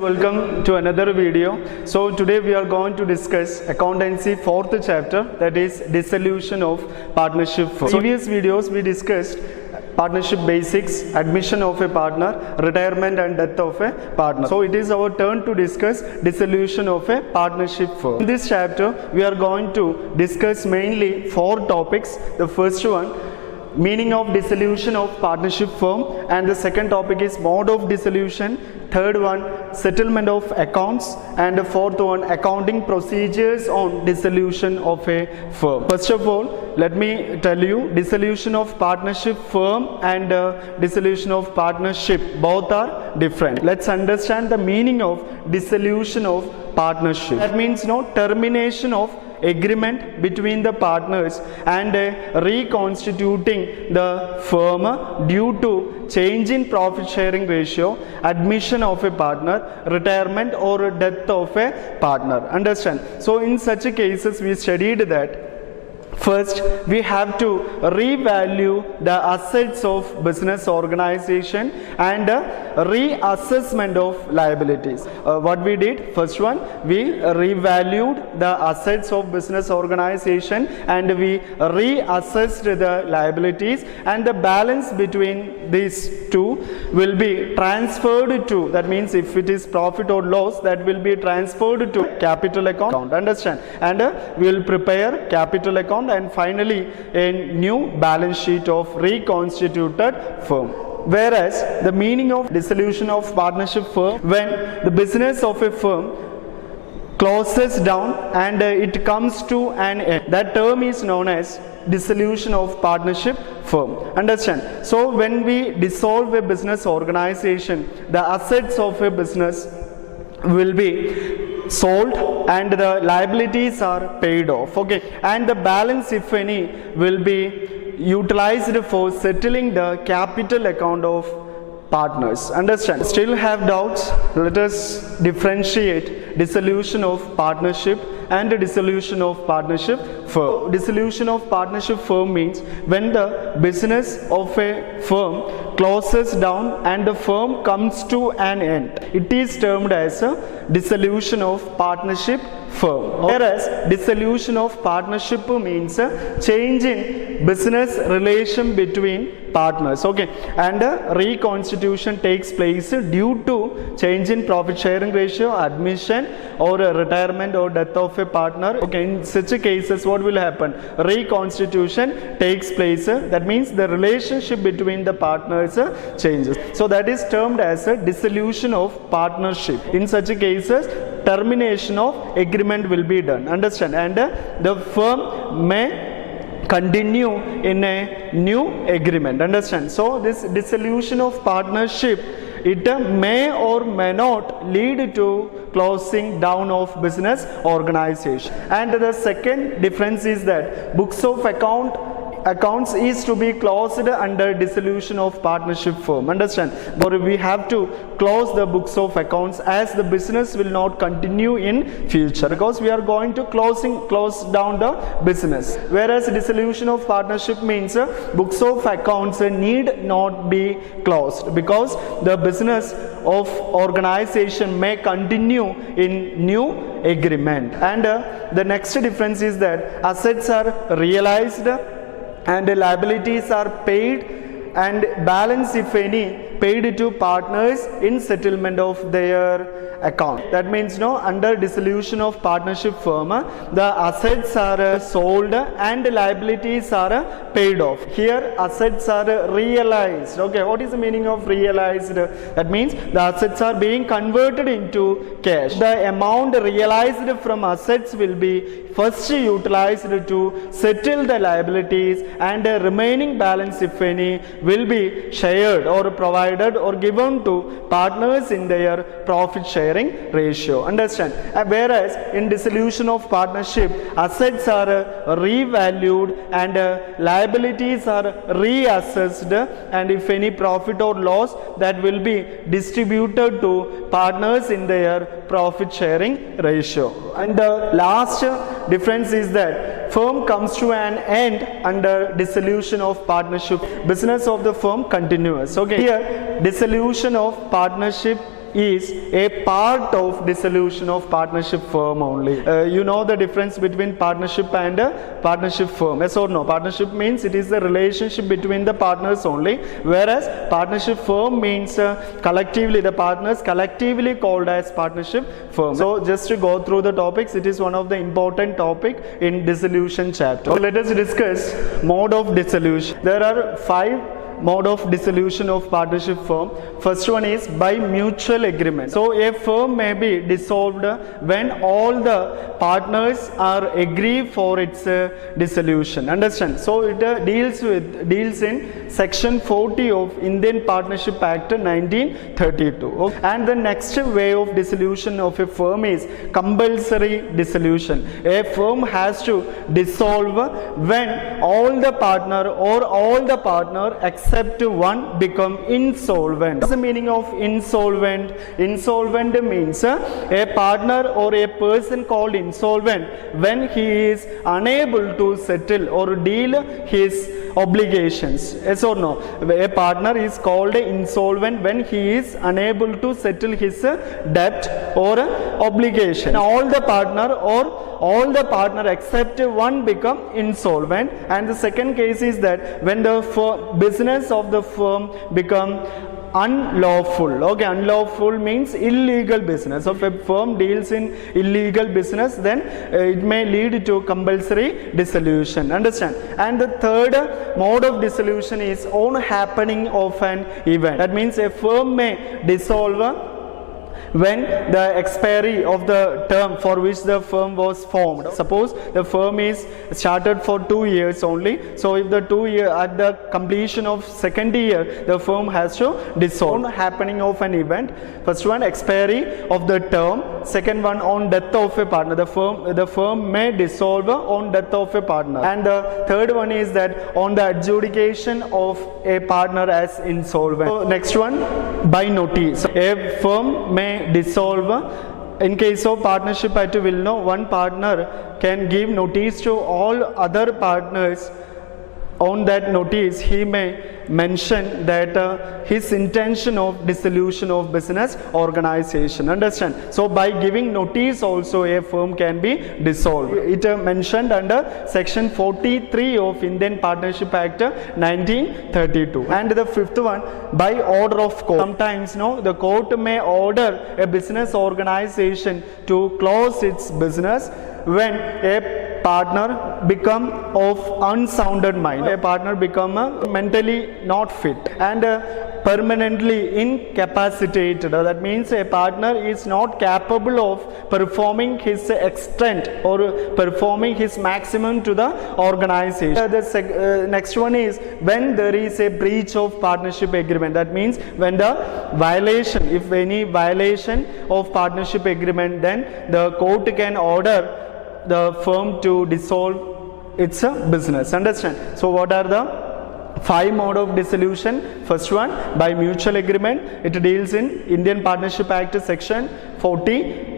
Welcome to another video. So today we are going to discuss Accountancy 4th chapter, that is Dissolution of Partnership Firm. In previous videos we discussed partnership basics, admission of a partner, retirement and death of a partner. So it is our turn to discuss dissolution of a partnership firm. In this chapter we are going to discuss mainly 4 topics. The first one, meaning of dissolution of partnership firm, and the second topic is mode of dissolution, third one settlement of accounts, and the fourth one accounting procedures on dissolution of a firm. First of all, let me tell you, dissolution of partnership firm and dissolution of partnership, both are different. Let's understand the meaning of dissolution of partnership. That means termination of agreement between the partners and reconstituting the firm due to change in profit sharing ratio, admission of a partner, retirement or death of a partner. Understand? So in such cases we studied that first we have to revalue the assets of business organization and reassessment of liabilities. What we did, first one, we revalued the assets of business organization and we reassessed the liabilities, and the balance between these two will be transferred to, that means if it is profit or loss, that will be transferred to capital account. Understand? And we will prepare capital account and finally a new balance sheet of reconstituted firm. Whereas the meaning of dissolution of partnership firm, when the business of a firm closes down and it comes to an end, that term is known as dissolution of partnership firm. Understand? So when we dissolve a business organization, the assets of a business will be sold and the liabilities are paid off, okay, and the balance, if any, will be utilized for settling the capital account of partners. Understand? Still have doubts? Let us differentiate dissolution of partnership and the dissolution of partnership firm. Dissolution of partnership firm means when the business of a firm closes down and the firm comes to an end. It is termed as a dissolution of partnership firm. Whereas dissolution of partnership means a change in business relation between partners, okay, and a reconstitution takes place due to change in profit sharing ratio, admission or a retirement or death of a partner. Okay, in such cases what will happen? Reconstitution takes place, that means the relationship between the partners changes. So that is termed as a dissolution of partnership. In such cases termination of agreement will be done. Understand? And the firm may continue in a new agreement. Understand? So this dissolution of partnership, it may or may not lead to closing down of business organization. And the second difference is that books of accounts is to be closed under dissolution of partnership firm. Understand? But we have to close the books of accounts as the business will not continue in future, because we are going to close down the business. Whereas dissolution of partnership means books of accounts need not be closed because the business of organization may continue in new agreement. And the next difference is that assets are realized and liabilities are paid, and balance, if any, paid to partners in settlement of their account. That means under dissolution of partnership firm, the assets are sold and liabilities are paid off. Here assets are realized. Okay, what is the meaning of realized? That means the assets are being converted into cash. The amount realized from assets will be first utilized to settle the liabilities, and the remaining balance, if any, will be shared or provided or given to partners in their profit sharing ratio. Understand? Whereas in dissolution of partnership, assets are revalued and liabilities are reassessed, and if any profit or loss, that will be distributed to partners in their profit sharing ratio. And the last difference is that firm comes to an end under dissolution of partnership. Business of the firm continues. Okay, here dissolution of partnership is a part of dissolution of partnership firm only. You know the difference between partnership and a partnership firm, yes or no? Partnership means it is the relationship between the partners only, whereas partnership firm means collectively, the partners collectively called as partnership firm. So just to go through the topics, it is one of the important topic in dissolution chapter. So let us discuss mode of dissolution. There are 5 mode of dissolution of partnership firm. First one is by mutual agreement. So a firm may be dissolved when all the partners are agree for its dissolution. Understand? So it deals in section 40 of Indian Partnership Act 1932. Okay. And the next way of dissolution of a firm is compulsory dissolution. A firm has to dissolve when all the partner except one become insolvent. What's the meaning of insolvent? Insolvent means a partner or a person called insolvent when he is unable to settle or deal his obligations. Yes or no? A partner is called insolvent when he is unable to settle his debt or obligation. All the partner except one become insolvent. And the second case is that when the business of the firm become unlawful. Okay, unlawful means illegal business. So if a firm deals in illegal business, then it may lead to compulsory dissolution. Understand? And the third mode of dissolution is on happening of an event. That means a firm may dissolve when the expiry of the term for which the firm was formed. Suppose the firm is started for 2 years only. So if the 2 year at the completion of second year, the firm has to dissolve. On happening of an event. First one, expiry of the term. Second one, on death of a partner. The firm may dissolve on death of a partner. And the third one is that on the adjudication of a partner as insolvent. So next one, by notice. A firm may dissolve. In case of partnership act, you will know one partner can give notice to all other partners. On that notice, he may mention that his intention of dissolution of business organization. Understand? So by giving notice also a firm can be dissolved. It mentioned under section 43 of Indian Partnership Act 1932. And the fifth one, by order of court. Sometimes the court may order a business organization to close its business when a partner become of unsounded mind. A partner become mentally not fit and permanently incapacitated. That means a partner is not capable of performing his extent or performing his maximum to the organization. The next one is when there is a breach of partnership agreement. That means when the violation, if any violation of partnership agreement, then the court can order the firm to dissolve its business. Understand? So what are the 5 mode of dissolution? First one, by mutual agreement. It deals in Indian Partnership Act section 40.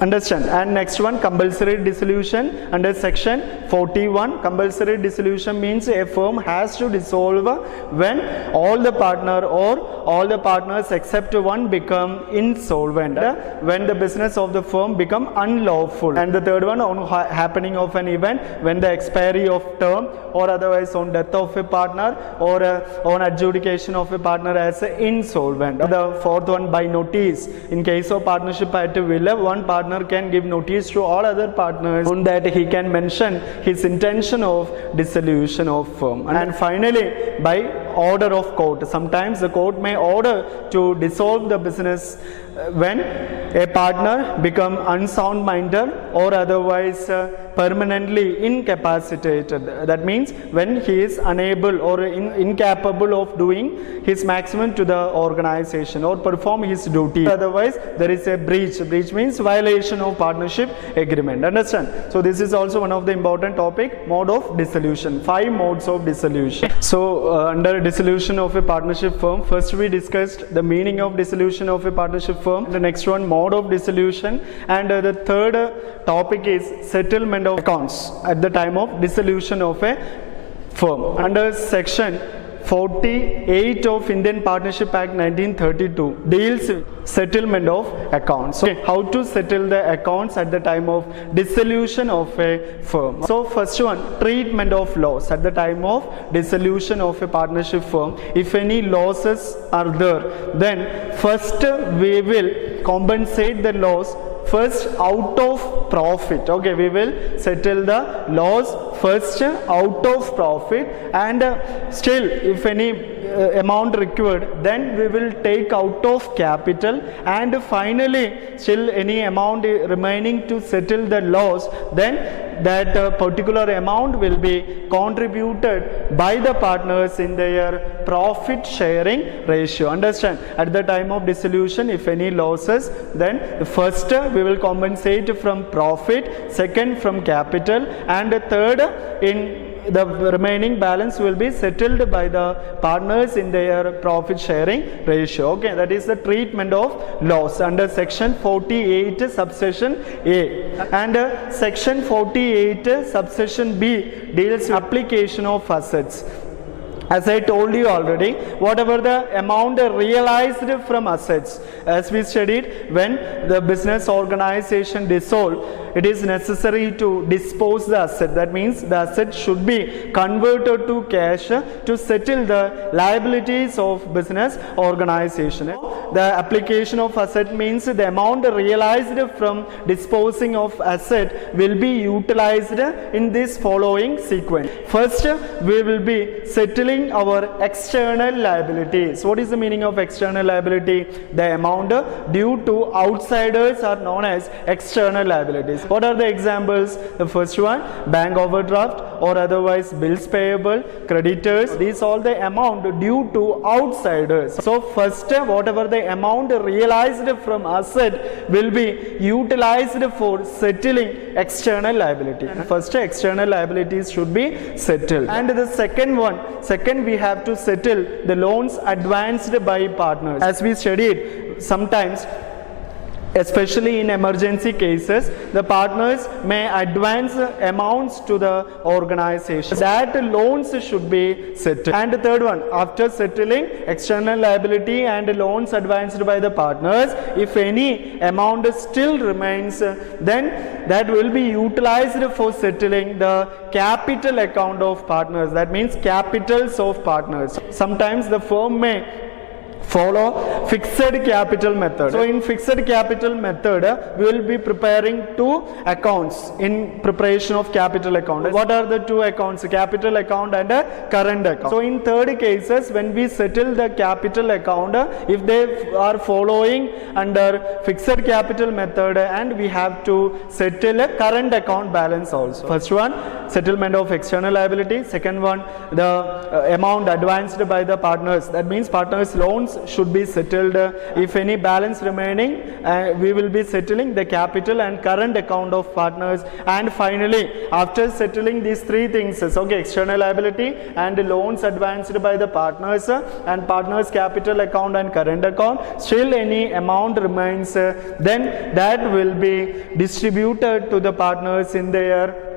Understand? And next one, compulsory dissolution under section 41. Compulsory dissolution means a firm has to dissolve when all the partner or all the partners except one become insolvent, when the business of the firm become unlawful. And the third one, on happening of an event, when the expiry of term or otherwise on death of a partner or on adjudication of a partner as insolvent. The fourth one, by notice. In case of partnership act, one partner can give notice to all other partners on that he can mention his intention of dissolution of firm. And finally, by order of court. Sometimes the court may order to dissolve the business when a partner become unsound minded or otherwise permanently incapacitated. That means when he is unable or incapable of doing his maximum to the organization or perform his duty. Otherwise there is a breach. Breach means violation of partnership agreement. Understand? So this is also one of the important topic, mode of dissolution. 5 modes of dissolution. So under dissolution of a partnership firm, first we discussed the meaning of dissolution of a partnership firm. The next one, mode of dissolution, and the third topic is settlement of accounts at the time of dissolution of a firm. Under section 48 of Indian Partnership Act 1932 deals with settlement of accounts. Okay, how to settle the accounts at the time of dissolution of a firm. So first one, treatment of loss at the time of dissolution of a partnership firm. If any losses are there, then first we will compensate the loss first out of profit. Okay, we will settle the loss first out of profit, and still if any amount required, then we will take out of capital, and finally still any amount remaining to settle the loss, then that particular amount will be contributed by the partners in their profit sharing ratio. Understand? At the time of dissolution, if any losses, then first we will compensate from profit, second from capital, and third in the remaining balance will be settled by the partners in their profit sharing ratio. Okay, that is the treatment of loss under section 48 subsection A. And section 48 subsection B deals with application of assets. As I told you already, whatever the amount realized from assets, as we studied, when the business organization dissolved, it is necessary to dispose the asset. That means the asset should be converted to cash to settle the liabilities of business organization. The application of asset means the amount realized from disposing of asset will be utilized in this following sequence. First, we will be settling our external liabilities. What is the meaning of external liability? The amount due to outsiders are known as external liabilities. What are the examples? The first one, bank overdraft, or otherwise bills payable, creditors. These all the amount due to outsiders. So first, whatever the amount realized from asset will be utilized for settling external liability. First, external liabilities should be settled. And the second we have to settle the loans advanced by partners. As we studied, sometimes especially in emergency cases, the partners may advance amounts to the organization. That loans should be settled. And the third one, after settling external liability and loans advanced by the partners, if any amount still remains, then that will be utilized for settling the capital account of partners. That means capitals of partners. Sometimes the firm may follow fixed capital method. So in fixed capital method, we will be preparing two accounts in preparation of capital account. What are the two accounts? Capital account and a current account. So in third cases, when we settle the capital account, if they are following under fixed capital method, and we have to settle a current account balance also. First one, settlement of external liability. Second one, the amount advanced by the partners. That means partners' loans should be settled. If any balance remaining, we will be settling the capital and current account of partners. And finally, after settling these three things, okay, external liability and loans advanced by the partners and partners' capital account and current account, still any amount remains, then that will be distributed to the partners in their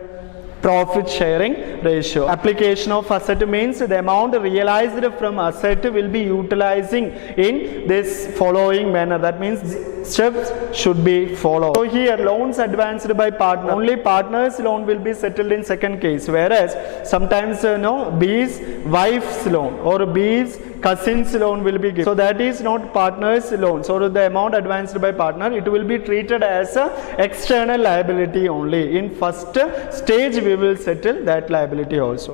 profit sharing ratio. Application of asset means the amount realized from asset will be utilizing in this following manner. That means steps should be followed. So here loans advanced by partner, only partner's loan will be settled in second case, whereas sometimes B's wife's loan or B's cousin's loan will be given. So that is not partner's loan. So the amount advanced by partner, it will be treated as a external liability only. In first stage we will settle that liability also.